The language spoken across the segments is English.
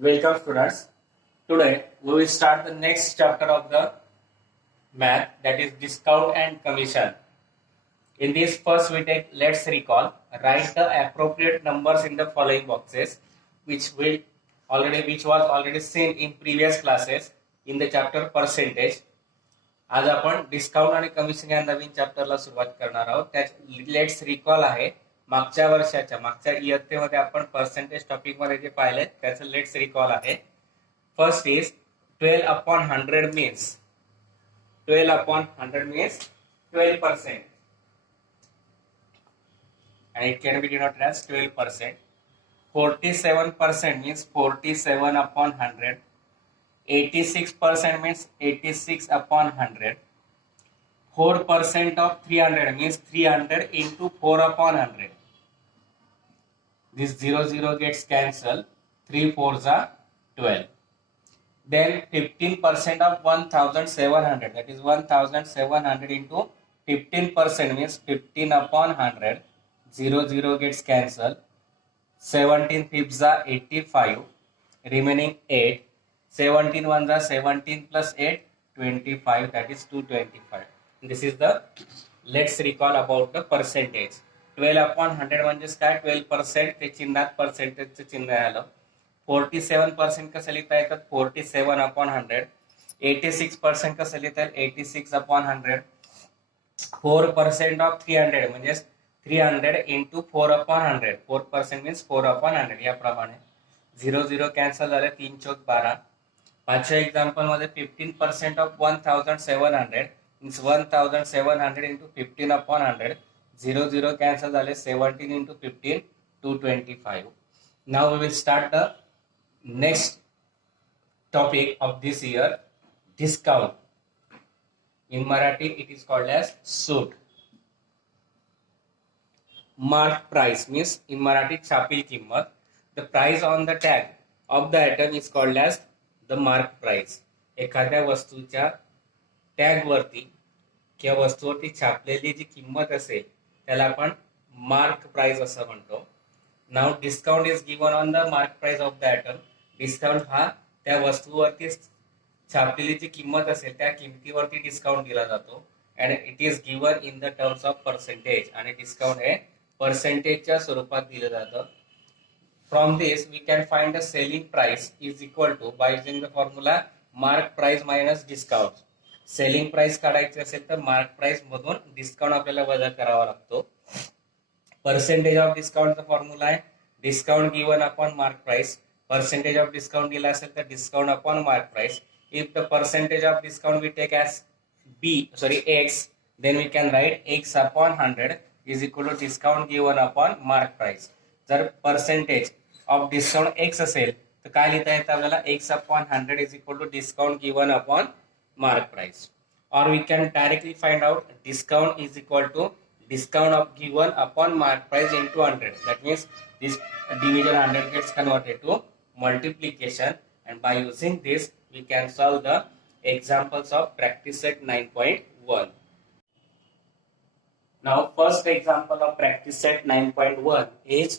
Welcome students. Today we will start the next chapter of the math, that is discount and commission. In this first we take let's recall, write the appropriate numbers in the following boxes which was already seen in previous classes in the chapter percentage. आज आपण discount आणि commission या नवीन चॅप्टरला सुरुवात करणार आहोत. त्यात let's recall आहे. मागच्या इयत्तेमध्ये आपण पर्सेंटेज टॉपिक मध्ये जे पाहिले त्याचं लेट्स रिकॉल आहे. First is 12/100 means 12% and it can be denoted as 12%. 47% means 47/100. 86% means 86/100. 4% of 300 means 300 into 4/100. This 0 gets cancelled. 3 4s are 12. Then 15% of 1700, that is 1700 into 15% means 15/100. 0 gets cancelled. 17 fifths are 85. Remaining 8. 17 ones are 17 plus 8, 25, that is 225. This is the, let's recall about the percentage. 12/100 म्हणजेच काय, 12% ते चिन्हात पर्सेंटेजचं चिन्ह आलं. 47% कसं लिहिता येतात, 47/100. 86% कसं लिहिता येईल, 86/100. 4% of 300 म्हणजे 300 into 4/100. 4% means 4/100. याप्रमाणे 0 कॅन्सल झाले. 3 चौक 12. पाचव्या एक्झाम्पल मध्ये 15% ऑफ 1700 मीन्स 1700 इंटू 15/100. 0 कॅन्सल झाले. 17 into 15, 225. Now we will start the next topic of this year, discount. In Marathi it is called as सूट. Mark price means in Marathi छापील किंमत. The price on the tag of the item is called as the mark price. एखाद्या वस्तूच्या tag वरती किंवा वस्तूवरती छापलेली जी किंमत असेल त्याला आपण मार्क प्राइस असं म्हणतो. Now discount is given on the mark price of the item. Discount हा त्या वस्तूवरती छापलेली जी किंमत असेल त्या किमतीवरती डिस्काउंट दिला जातो. And it is given in the terms of percentage. आणि डिस्काउंट हे पर्सेंटेजच्या स्वरूपात दिलं जातं. From this, we can find the selling price is equal to, by using the formula, mark price minus discount. Selling price काढायची असेल तर mark price मधून discount आपल्याला वजा करावा लागतो. पर्सेंटेज ऑफ डिस्काउंटचा फॉर्म्युला आहे discount given upon mark price. Percentage of discount दिला असेल तर discount upon mark price. If the percentage of discount we take as x, then we can write x upon 100 is equal to discount given upon mark price. जर percentage of discount X असेल तर काय लिहिता येतं आपल्याला, x/100 is equal to discount given upon mark price. Or we can directly find out discount is equal to discount of given upon mark price into 100. That means this division 100 gets converted to multiplication, and by using this we can solve the examples of practice set 9.1. Now first example of practice set 9.1 is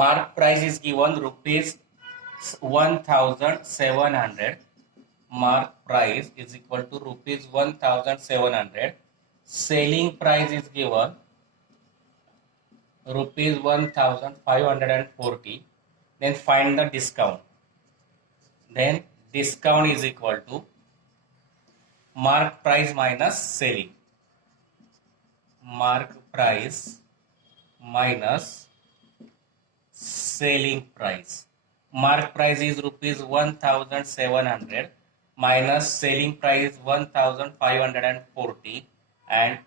mark price is given rupees 1700. Mark price is equal to rupees 1700. Selling price is given rupees 1540. Then find the discount. Then discount is equal to mark price minus selling. Mark price minus selling price. Mark price is rupees 1700 minus selling price is 1540 and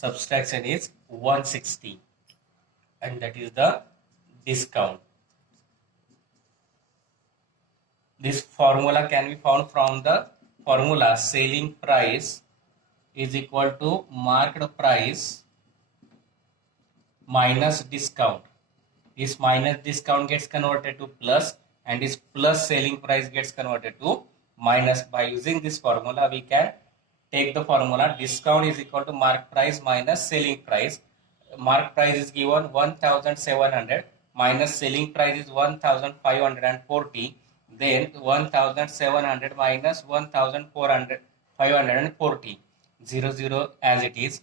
subtraction is 160, and that is the discount. This formula can be found from the formula selling price is equal to marked price minus discount. This minus discount gets converted to plus, and this plus selling price gets converted to minus. By using this formula we can take the formula discount is equal to mark price minus selling price. Mark price is given 1700 minus selling price is 1540, then 1700 minus 1400 540, 0 0 as it is.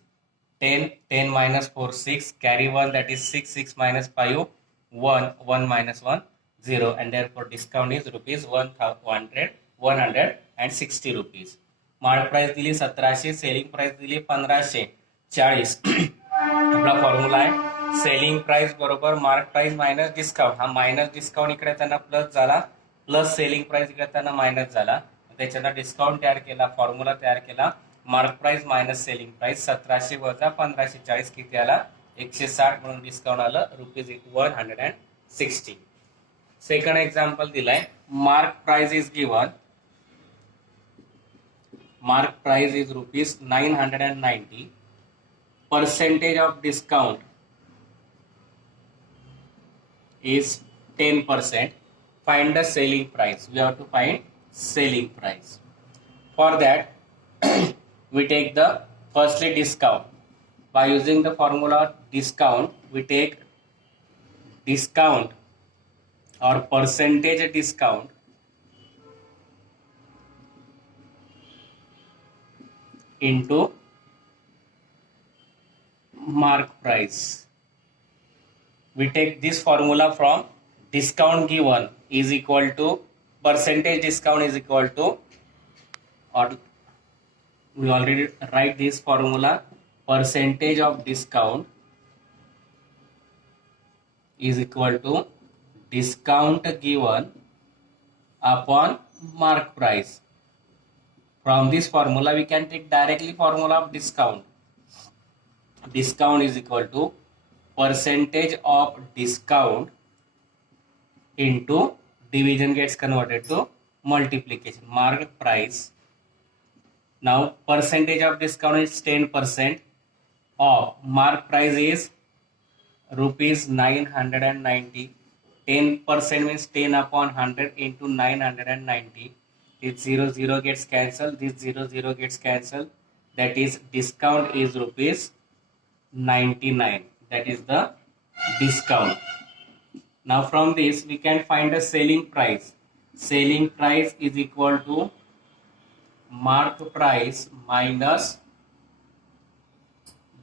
10 10 minus 4 6, carry 1, that is 6 6 minus 5 1 1 minus 1 0, and therefore discount is rupees 160 rupees. Mark price दिली 1700, selling price दिली 1540. आपला formula आहे selling price बरोबर mark price minus discount. हा minus discount इकडे त्यांना plus झाला, plus selling price इकडे त्यांना मायनस झाला. त्याच्यानं डिस्काउंट तयार केला, फॉर्म्युला तयार केला. Mark price minus selling price 1700 वजा 1540 किती आला 160, म्हणून डिस्काउंट आलं रुपीज 160. सेकंड एक्झाम्पल दिलाय mark price is given, mark price is rupees 990, percentage of discount is 10%. Find the selling price. We have to find selling price. For that we take the firstly discount. By using the formula discount, we take discount or percentage discount into mark price. We take this formula from discount given is equal to percentage discount is equal to, or we already write this formula, percentage of discount is equal to discount given upon mark price. From this formula we can take directly formula of discount. Discount is equal to percentage of discount into division gets converted to multiplication. Mark price. Now percentage of discount is 10% of mark price is rupees 990. 10% means 10 upon 100 into 990. This 0 0 gets cancelled, this 0 0 gets cancelled, that is discount is rupees 99. That is the discount. Now from this we can find the selling price. Selling price is equal to mark price minus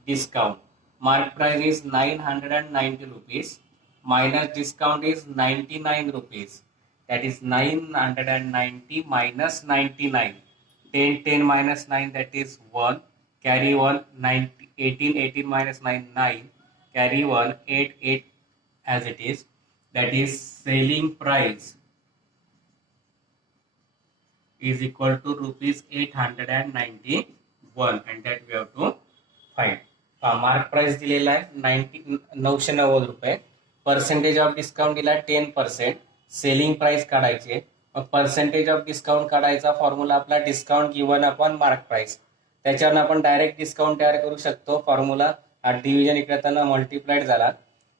discount. Mark price is 990 rupees minus discount is 99 rupees. That is 990 minus 99. 10 10 minus 9, that is 1. Carry 1, 90, 18 18 minus 9 9. Carry 1, 8 8 as it is. That is selling price is equal to rupees 891, and that we have to find. Mark price दिलेला आहे 990 रुपये. Percentage of discount दिला 10%. Selling price काढायची. Percentage of discount काढायचा formula आपला discount given upon mark price. त्याच्यावर आपण direct discount तयार करू शकतो. फॉर्म्युला हा डिव्हिजन इकडे त्यांना मल्टिप्लाइड झाला,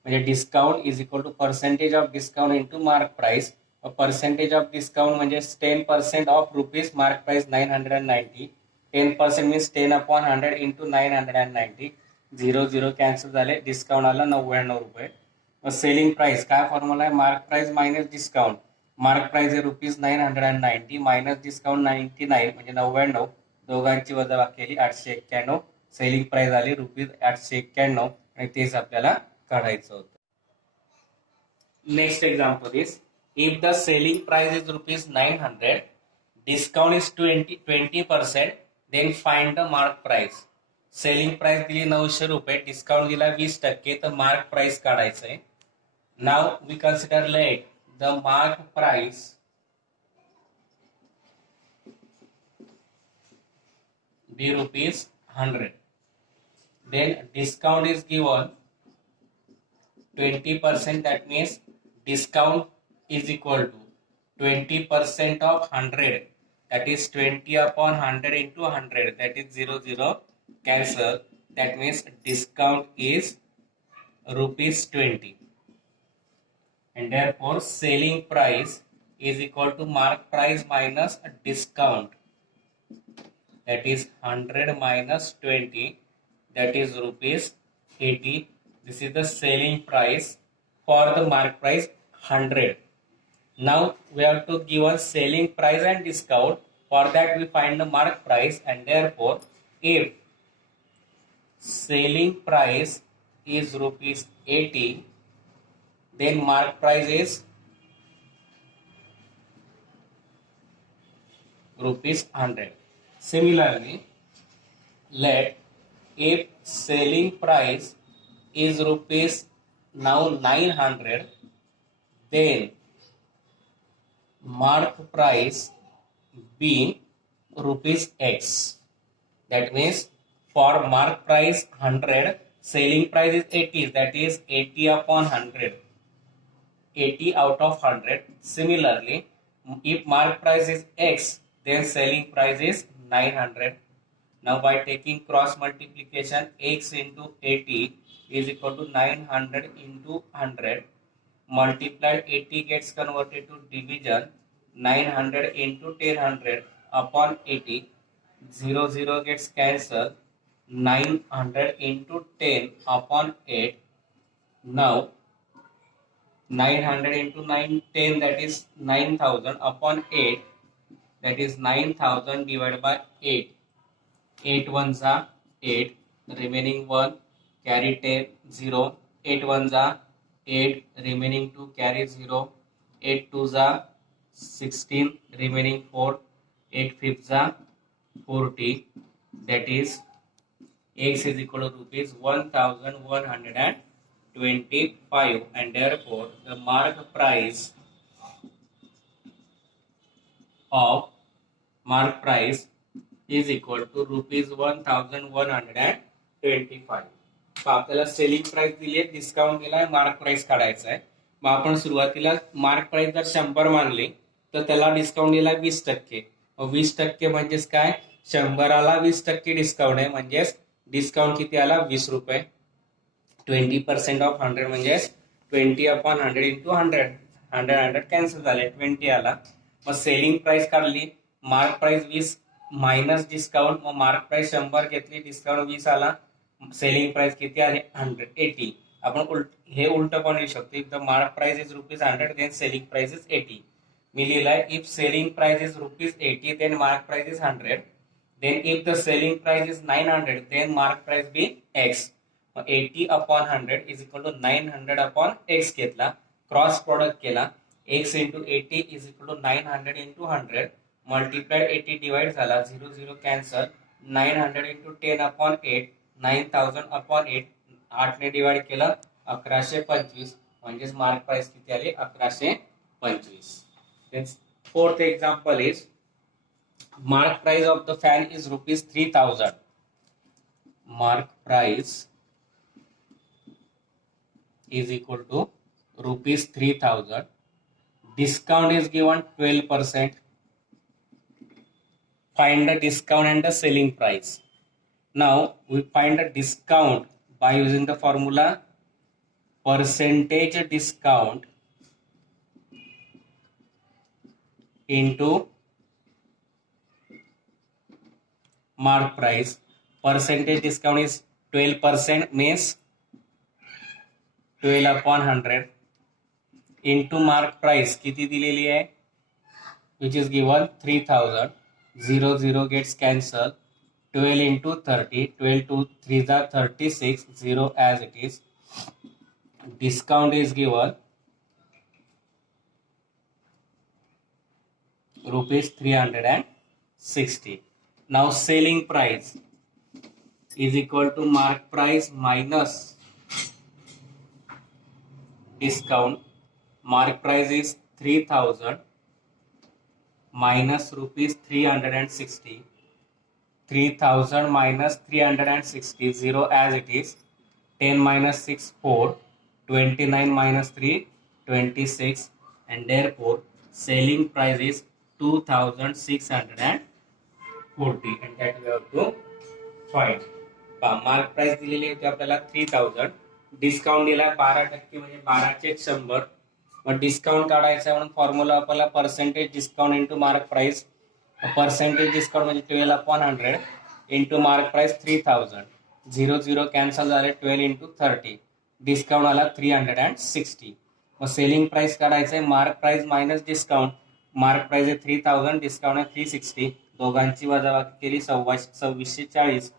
म्हणजे discount is equal to percentage of discount into mark price. Percentage of discount म्हणजे 10% of rupees mark price 990. 10% means 10 upon 100 into 990. 0 0 cancel झाले, डिस्काउंट आला 99 रुपये. सेलिंग प्राइस काय फॉर्म्युला आहे, mark price minus discount. Mark price आहे rupees 990 minus discount 99 म्हणजे 99. दोघांची वजाबाकी केली 891. सेलिंग प्राइस आली रुपीज 891 आणि तेच आपल्याला काढायचं होतं. Next example is if the selling price is rupees 900, discount is 20%, then find the mark price. Selling price दिली 900 रुपये, डिस्काउंट दिला 20%, तर मार्क प्राइस काढायचं आहे. Now we consider let the mark price be rupees 100. Then discount is given 20%, that means discount is equal to 20% of 100, that is 20 upon 100 into 100, that is 0 0 cancel, that means discount is rupees 20, and therefore selling price is equal to mark price minus discount, that is 100 minus 20, that is rupees 80. This is the selling price for the mark price 100. Now we have to give a selling price and discount. For that we find the mark price, and therefore if selling price is rupees 80, then mark price is rupees 100. Similarly, let if selling price is rupees now 900, then mark price be rupees X. That means for mark price 100, selling price is 80, that is 80 upon 100, 80 out of 100. Similarly, if mark price is X, then selling price is 900. Now by taking cross multiplication, X into 80 is equal to 900 into 100. Multiplied 80 gets converted to division, 900 into 1000 upon 80. 0 gets cancelled. 900 into 10 upon 8. Now 900 into 10, that is 9000 upon 8, that is 9000 divided by 8. 8 ones are 8, remaining 1 carry 10 0. 8 ones are 8, remaining 2 carry 0. 8 twos are 16, remaining 4. 8 fifths are 40, that is X is equal to rupees 1125, and therefore the mark price is equal to rupees 1125. तर आपल्याला selling price दिली आहे, discount दिलाय, mark price काढायचा आहे. मग आपण सुरुवातीला mark price जर 100 मानली तर त्याला डिस्काउंट दिलाय 20%. 20% म्हणजेच काय, 100ला 20% डिस्काउंट आहे, म्हणजेच डिस्काउंट किती आला, 20 रुपये. 20% ऑफ 100 म्हणजेच 20 अपॉन 100 इंटू 100. 100 कॅन्सल झाले, 20 आला. मग सेलिंग प्राइस काढली, मार्क प्राइस 20 मायनस डिस्काउंट, मग मार्क प्राइस 100 घेतली, डिस्काउंट 20 आला, सेलिंग प्राइस किती आले 180. आपण हे उलट पण लिहू शकतो. If the mark price is rupees 100, then selling price is 80. मी लिहिलाय if selling price is rupees 80, then mark price is 100. Then if the selling price is 900, then mark price be X. 80 upon 100 is equal to 900 upon X घेतला, cross product केला, X into 80 is equal to 900 into 100. Multiplied 80 divide झाला, 0 cancel. 900 into 10 upon 8, 9000 upon 8. 8 ने divide केलं 1125, म्हणजेच mark price किती आली 1125. Fourth example is mark price of the fan is rupees 3000. Mark price is equal to rupees 3000. Discount is given 12%. Find the discount and the selling price. Now we find the discount by using the formula percentage discount into mark price. Percentage discount is 12%, means 12 upon 100 into mark price किती दिलेली आहे, which is given 3000. 0 gets cancelled. 12 into 30, 12 to 3 is 36, 0 as it is. Discount is given rupees 360. Now selling price is equal to mark price minus discount. Mark price is 3000 minus rupees 360. 3000 minus 360, 0 as it is. 10 minus 6, 4. 29 minus 3, 26, and therefore selling price is 2640, and that we have to find. Mark price दिलेली होती आपल्याला 3000, discount दिला 12% म्हणजे 12 चे 100. मग discount काढायचा म्हणून formula आपल्याला percentage discount into mark price. Percentage discount म्हणजे 12 upon 100 into mark price 3000. 0 cancel झाले, 12 इंटू 30. डिस्काउंट आला 360. मग सेलिंग प्राइस काढायचंय mark price minus discount. Mark price आहे 3000, डिस्काउंट आहे 360. दोघांची वजाबाकी केली 2640.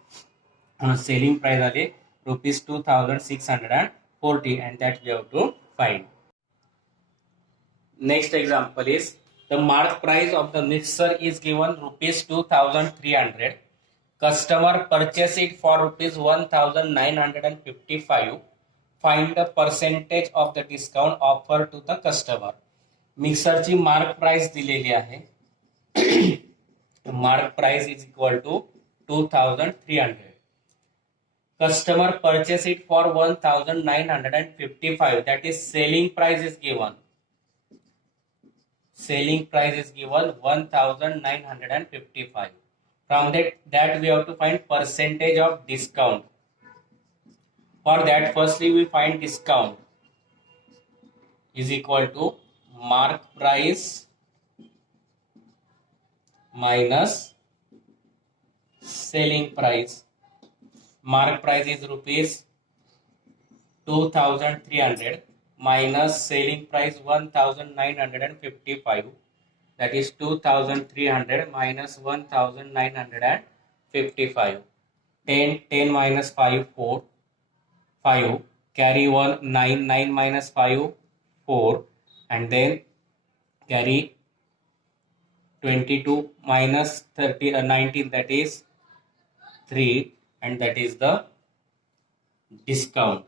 सेलिंग प्राइस आले ₹2640 and that we have to find. Next example is the mark price of the mixer is given ₹2300. Customer purchase it for ₹1955. Find the percentage of the discount offered to the customer. मिक्सरची mark price दिलेली आहे. Mark price is equal to 2300. Customer purchase it for 1955. That is selling price is given. Selling price is given 1955. From that we have to find percentage of discount. For that, firstly we find discount is equal to mark price minus selling price. Mark price is ₹2300 minus selling price 1955. That is 2300 minus 1955. 10 minus 5 4. 5 carry 1 9 minus 5 4 and then carry 22 minus 19, that is 3, and that is the discount.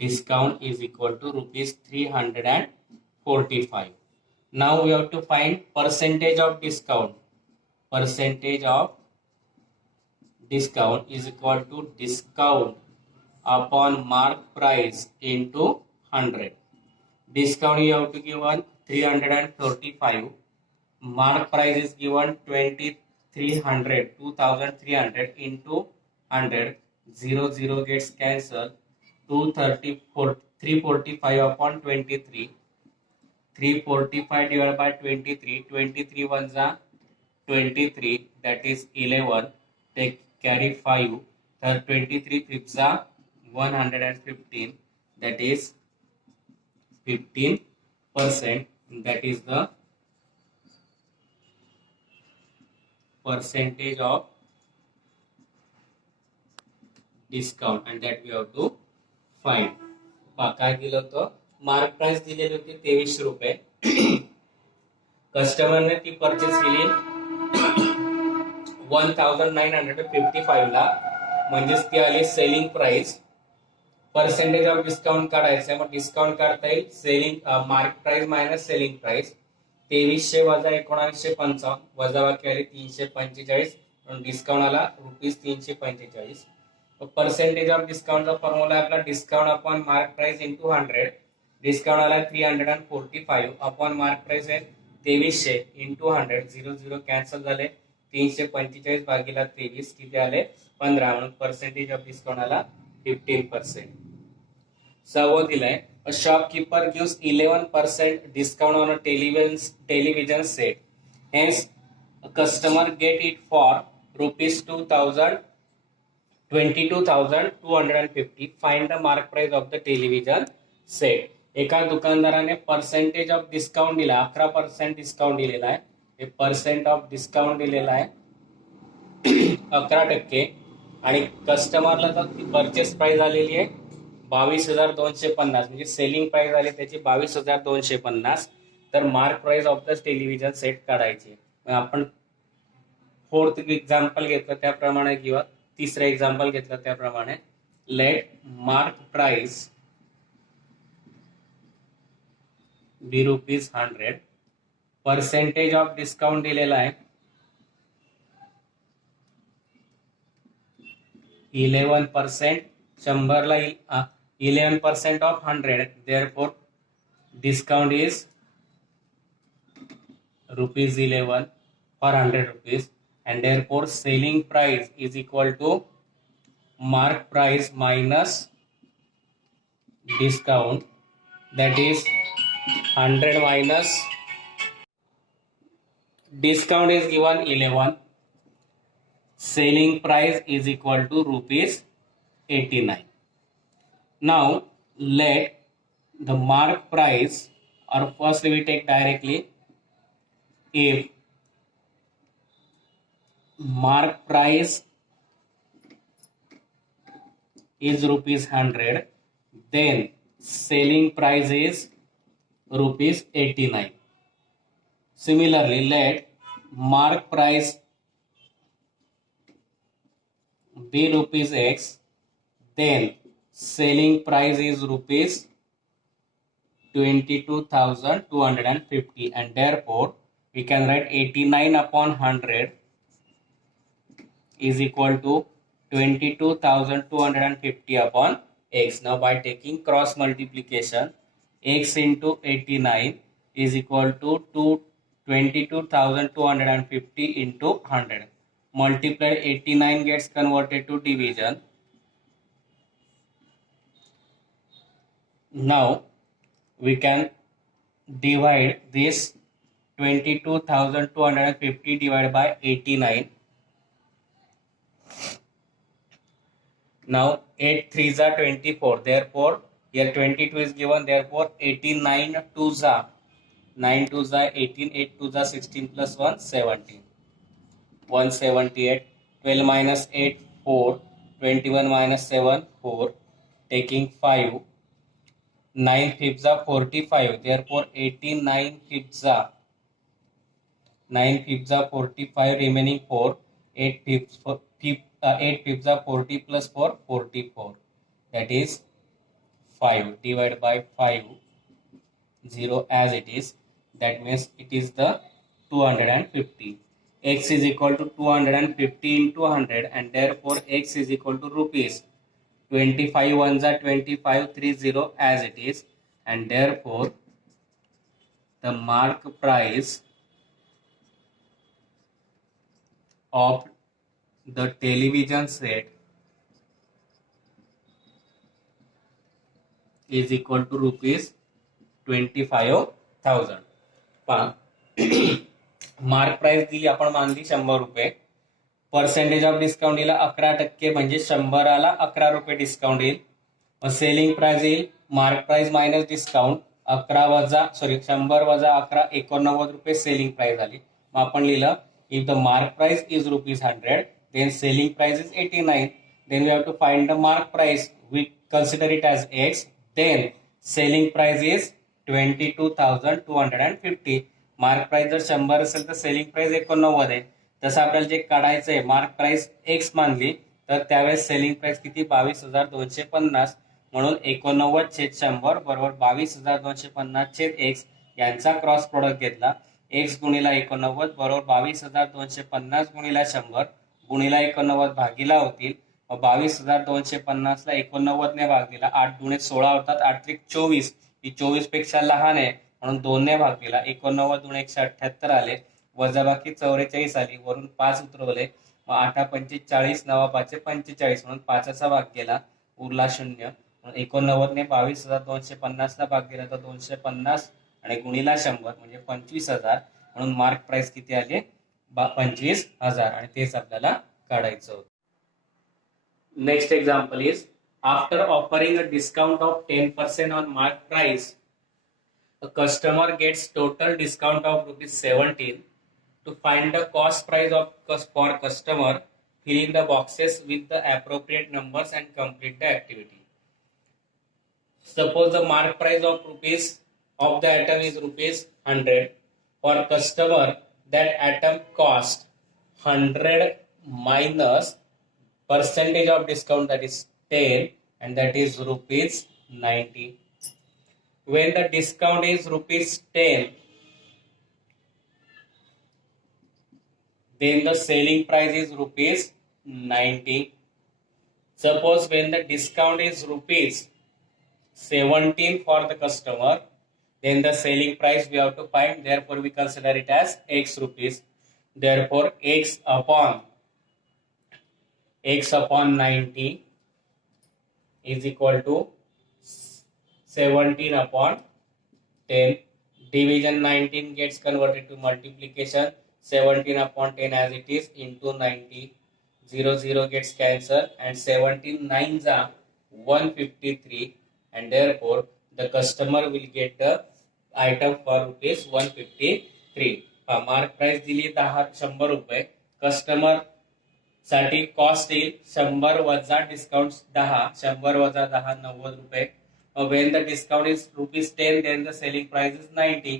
Discount is equal to ₹345. Now we have to find percentage of discount. Percentage of discount is equal to discount upon mark price into 100. Discount you have to give 345. Mark price is given 2300 into 100. 0 gets cancelled. 345 upon 23. 345 divided by 23. 23 ones are 23. That is 11. Take carry 5. 23 fifths are 115. That is 15%. That is the percentage of discount, and that we have to find. काय दिलं होतं, mark price दिलेली होती ₹23. कस्टमरने ती purchase केली 1955 ला, म्हणजेच ती आली selling price. Percentage of discount काढायचं आहे. मग डिस्काउंट काढता येईल selling mark price minus selling price. 2300 वजा 1955 वजाबाकी आली 345. डिस्काउंट आला ₹345. पर्सेंटेज ऑफ डिस्काउंटचा फॉर्म्युला आहे आपला discount upon mark price into 100. Discount आला 345 अपॉन मार्क प्राइस आहे 2300 इंटू 100. 0 कॅन्सल झाले. 345 भागीला 23 किती आले 15. म्हणून पर्सेंटेज ऑफ डिस्काउंट आला 15%. सहावं दिलाय, a shopkeeper gives 11% discount on a television set. Hence, a customer get it for ₹22,250. Find the mark price of the television set. एका दुकानदाराने पर्सेंटेज ऑफ डिस्काउंट दिला 11% डिस्काउंट दिलेला आहे. हे पर्सेंट ऑफ डिस्काउंट दिलेला आहे 11%. आणि कस्टमरला तर परचेस प्राइस आलेली आहे 22,250. म्हणजे सेलिंग प्राइस आली त्याची 22,250. तर mark price of the television set काढायची. आपण फोर्थ एक्झाम्पल घेतलं त्याप्रमाणे किंवा तिसरं एक्झाम्पल घेतलं त्याप्रमाणे let mark price be ₹100. Percentage of discount दिलेला आहे 11%. 100 ला 11% of 100. therefore discount is ₹11 for ₹100. and therefore selling price is equal to mark price minus discount. That is 100 minus discount is given 11. Selling price is equal to ₹89. Now let the mark price, or first we take directly, if mark price is rupees 100, then selling price is rupees 89. Similarly, let mark price be rupees X, then selling price is rupees 22,250, and therefore we can write 89 upon 100 is equal to 22,250 upon X. Now by taking cross multiplication, X into 89 is equal to 22,250 into 100. Multiplied, 89 gets converted to division. Now we can divide this 22,250 divided by 89. Now 8 3s are 24. Therefore here 22 is given. Therefore 89 2s are 9 2s are 18, 8 2s are 16 plus 1 17. 178. 12 minus 8 4. 21 minus 7 4. Taking 5. 9 fifths are 45. Therefore 89 fifths are 9 fifths are 45, remaining 4. 8 fifths 8 fifths are 40 plus 4 44. That is 5 divided by 5, 0 as it is. That means it is the 250. X is equal to 250 into 100, and therefore X is equal to rupees 25 ones are 25 30 as it is, and therefore the mark price of the television set is equal to rupees 25,000. Mark price दिली आपण मानली 100 रुपये. Percentage of discount दिला 11%, म्हणजे 100ला 11 रुपये discount येईल. Selling price येईल mark price minus discount 11 वजा 100 वजा 11 89 रुपये सेलिंग प्राइस आली. मग आपण लिहिलं if the mark price is rupees 100 then selling price is 89, then we have to find the mark price. We consider it as X, then selling price is 22,250. Mark price जर 100 असेल तर selling price 89 आहे. तसं आपल्याला जे काढायचं आहे mark price X मानली तर त्यावेळेस सेलिंग प्राइस किती 22,250, म्हणून 89 छेद 100 बरोबर 22,250 छेद X यांचा क्रॉस प्रोडक्ट घेतला. X गुणिला 89 बरोबर 22,250 गुणिला 100 गुणिला 89 भागीला होतील. 22,250 ला 89 ने भाग दिला. 8 दुणे 16 होतात. 8 त्रिक 24. ही 24 पेक्षा लहान आहे म्हणून 2 ने भाग दिला. 89 दुणे 178 आले. वजाबाकी 44 आली. वरून 5 उतरवले. मग 8 पंचे 40 9 5 45 म्हणून 5चा भाग गेला. उरला 0. 89 ने 22,250 ला भाग दिला तर 250 आणि गुणिला 100 म्हणजे 25,000, म्हणून मार्क प्राइस किती आले 25,000, आणि तेच आपल्याला काढायचं होतं. Next example is after offering a discount of 10% on mark price, a customer gets total discount of ₹17. To find the cost price of for customer, fill in the boxes with the appropriate numbers and complete the activity. Suppose the mark price of the item is ₹100. For customer, that item cost 100 minus percentage of discount, that is 10, and that is ₹90. When the discount is ₹10, then the selling price is ₹90. Suppose when the discount is ₹17 for the customer, then the selling price we have to find. Therefore, we consider it as X rupees. Therefore, X upon 90 is equal to 17 upon 10. Division 19 gets converted to multiplication. 17 upon 10 as it is into 90. 0 0 gets cancelled, and 17 9s are 153, and therefore the customer will get the item for rupees 153. Mark price दिली 100 रुपये, customer साठी cost येईल 100 वजा discount 10, 100 वजा 10 90 रुपये. When the discount is ₹10, then the selling price is 90.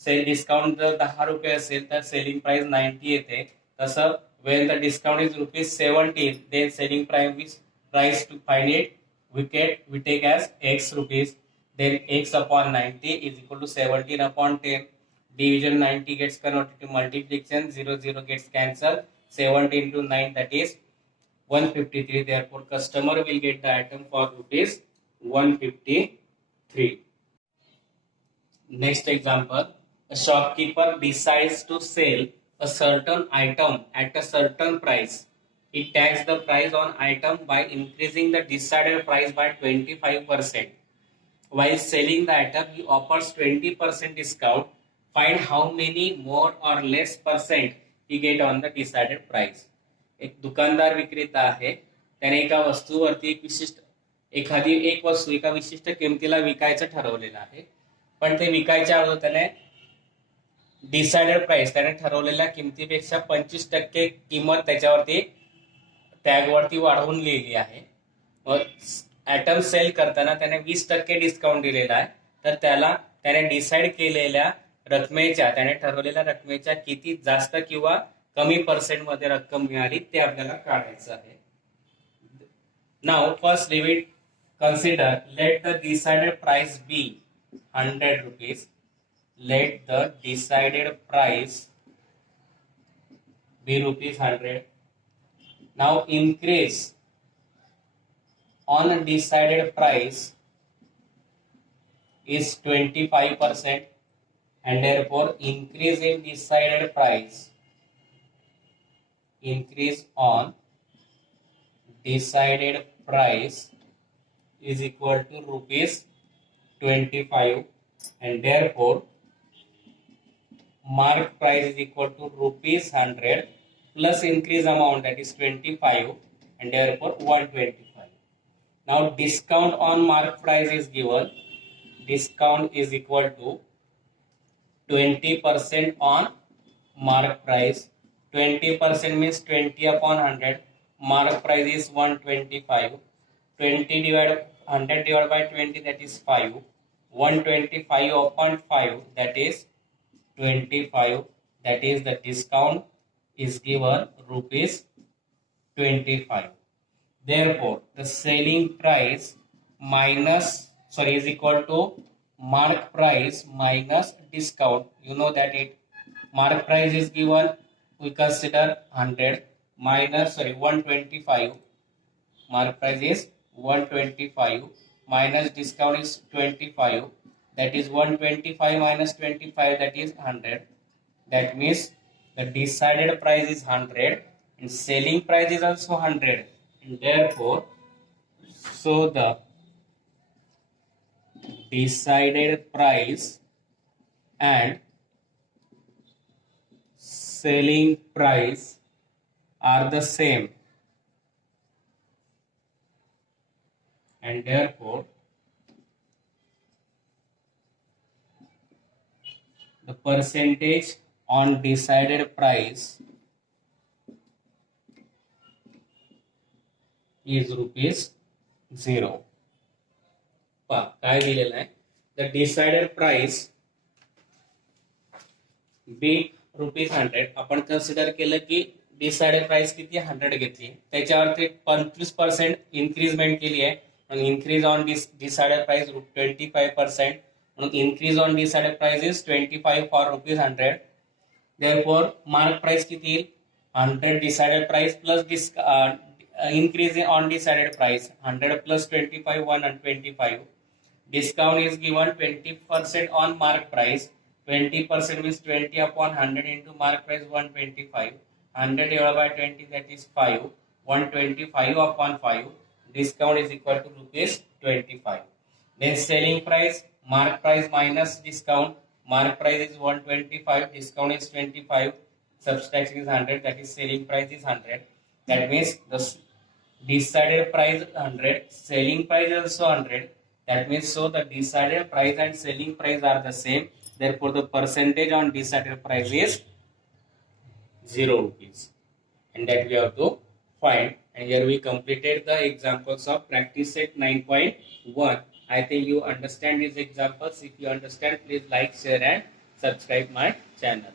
Sale discount जर 10 रुपये असेल तर सेलिंग प्राइस 90 येते. तसं when the discount is ₹17, then selling price to find it we take as x rupees, then x upon 90 is equal to 17 upon 10. Division 90 gets converted to multiplication, 0 gets cancelled, 17 into 9, that is 153. Therefore customer will get the item for rupees 153. Next example, a shopkeeper decides to sell a certain item at a certain price. He tags the price on item by increasing the decided price by 25%. While selling the item, he offers 20% discount. Find how many more or less percent he get on the decided price. एक दुकानदार विक्रेता आहे, त्याने एका वस्तूवरती एखादी एक वस्तू एका विशिष्ट किमतीला विकायचं ठरवलेलं आहे, पण ते विकायच्या अगोदर त्याने डिसाइडेड प्राइस त्याने ठरवलेल्या किमतीपेक्षा 25% किंमत त्याच्यावरती टॅगवरती वाढवून लिहिली आहे. आयटम सेल करताना त्याने 20% डिस्काउंट दिलेला आहे, तर त्याने डिसाइड केलेल्या रकमेच्या त्याने ठरवलेल्या रकमेच्या किती जास्त किंवा कमी पर्सेंट मध्ये रक्कम मिळाली ते आपल्याला काढायचं आहे. Now first limit consider, let the decided price be 100 rupees. Let the decided price be ₹100. Now increase on a decided price is 25%, and therefore increase in decided price, increase on decided price is equal to ₹25, and therefore mark price is equal to ₹100 plus increase amount, that is 25, and therefore 125. Now discount on mark price is given. Discount is equal to 20% on mark price. 20% means 20 upon 100. Mark price is 125. 100 divided by 20, that is 5. 125 upon 5, that is 25. That is the discount is given ₹25. Therefore the selling price is equal to mark price minus discount. You know that mark price is given, we consider 100 minus 125. Mark price is 125 minus discount is 25, that is 125 minus 25, that is 100. That means the decided price is 100 and selling price is also 100, and therefore so the decided price and selling price are the same, and therefore the percentage on decided price is ₹0. काय दिलेलं आहे, the decided price B ₹100. आपण consider केलं की decided price किती 100 घेतली, त्याच्यावरती 25% इन्क्रीजमेंट केली आहे, म्हणून इन्क्रीज ऑन डिसाइडेड प्राइस 25%, म्हणून increase on decided price is 25 for ₹100. Therefore mark price किती येईल, 100 decided price plus increase on decided price, 100 plus 25, 125. Discount is given 20% on mark price. 20% means 20 upon 100 into mark price 125. 100 divided by 20, that is 5. 125 upon 5. Discount is equal to ₹25. Then selling price, mark price minus discount. Mark price is 125, discount is 25, subtraction is 100, that is selling price is 100. That means the decided price 100, selling price also 100. That means so the decided price and selling price are the same. Therefore, the percentage on decided price is 0 rupees, and that we have to find. And here we completed the examples of practice set 9.1. I think you understand these examples. If you understand, please like, share, and subscribe my channel.